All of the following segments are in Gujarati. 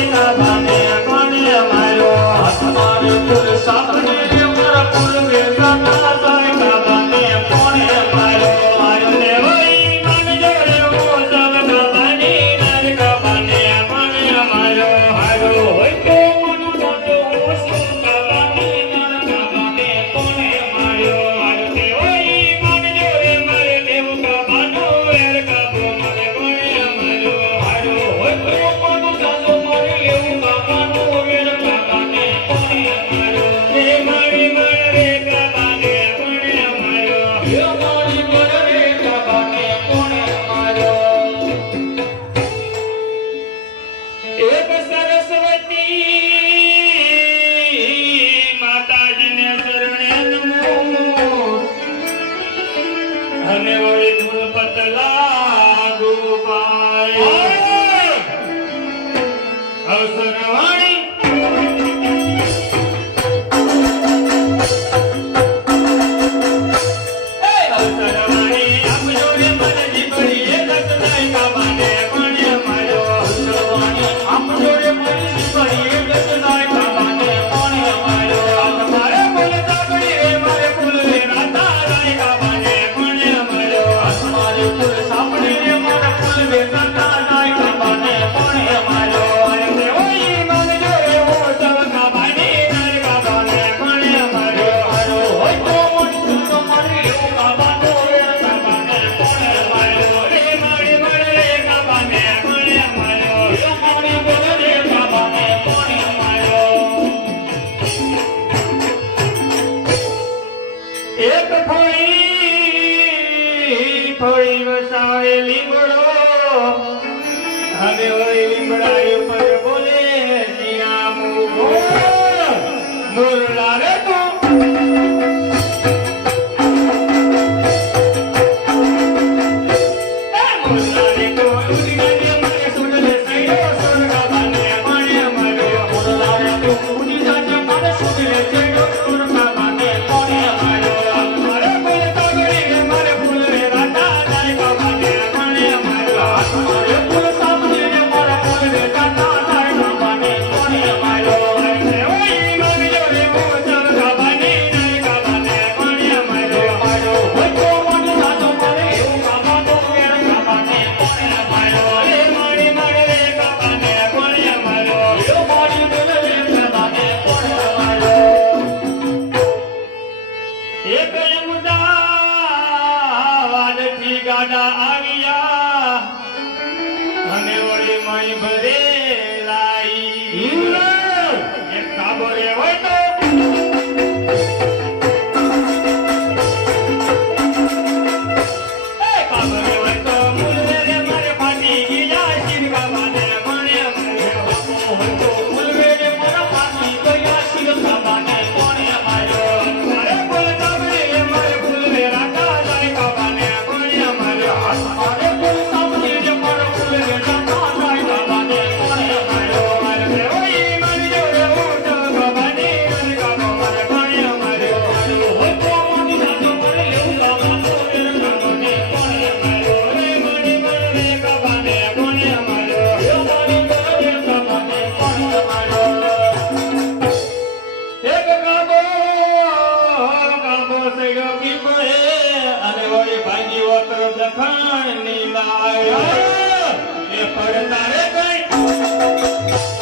Vrindavan. બદલા ગુપાય અસરવા વસાવે લીમડો. હવે હોય વસડો પીપળે અને વળી ભાગી વતર દખણની લાય એ પડતા રે કઈ?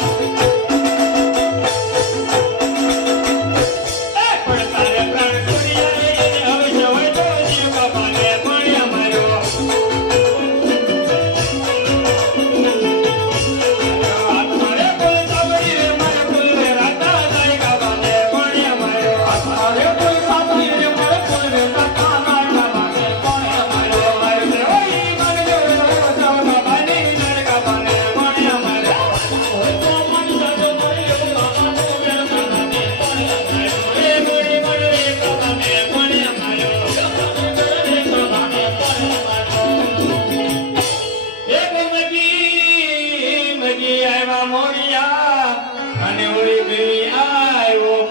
મોરિયા અને ઓળી આવ્યો